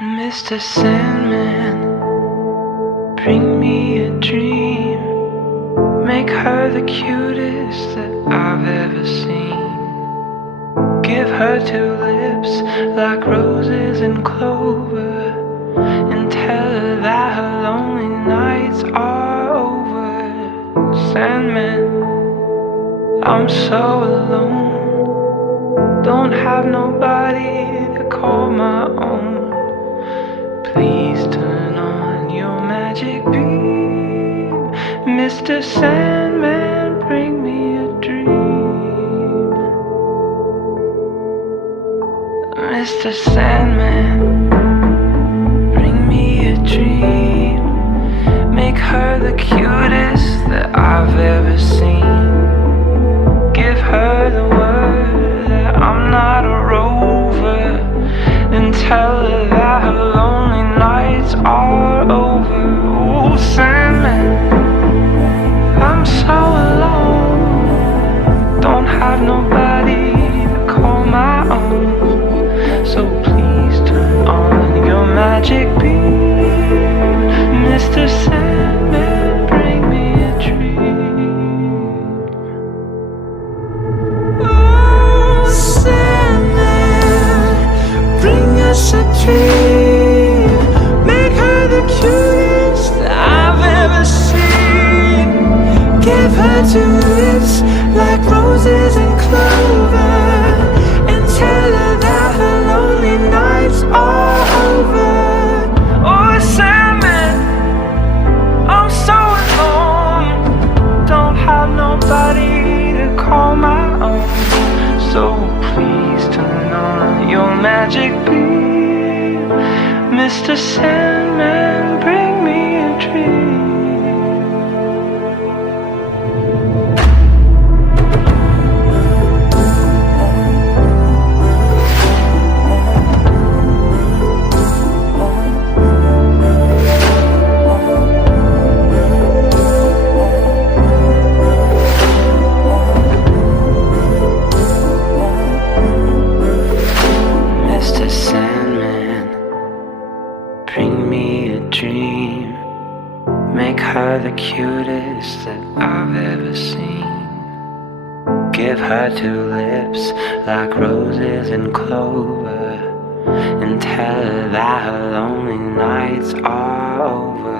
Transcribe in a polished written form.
Mr. Sandman, bring me a dream. Make her the cutest that I've ever seen. Give her two lips like roses and clover, and tell her that her lonely nights are over. Sandman, I'm so alone, don't have nobody to call my own. Please turn on your magic beam. Mr. Sandman, bring me a dream. Mr. Sandman, bring me a dream. Make her the cutest that I've ever seen. Give her the word that I'm not a rover, and tell her that her lonely nights are over. Oh, Sandman, I'm so alone, don't have nobody to call my own. So please turn on your magic beam. Mr. Sandman, bring me a dream. Oh, Sandman, bring us a dream. Make her the cutest that I've ever seen. Give her two lips like roses and clover, and tell her that her lonely nights are over. Oh, Sandman, I'm so alone, don't have nobody to call my own. So please turn on your magic beam. Mr. Sandman, bring me a dream. Mr. Sandman, bring me a dream. Make her the cutest that I've ever seen. Give her two lips like roses and clover, and tell her that her lonely nights are over.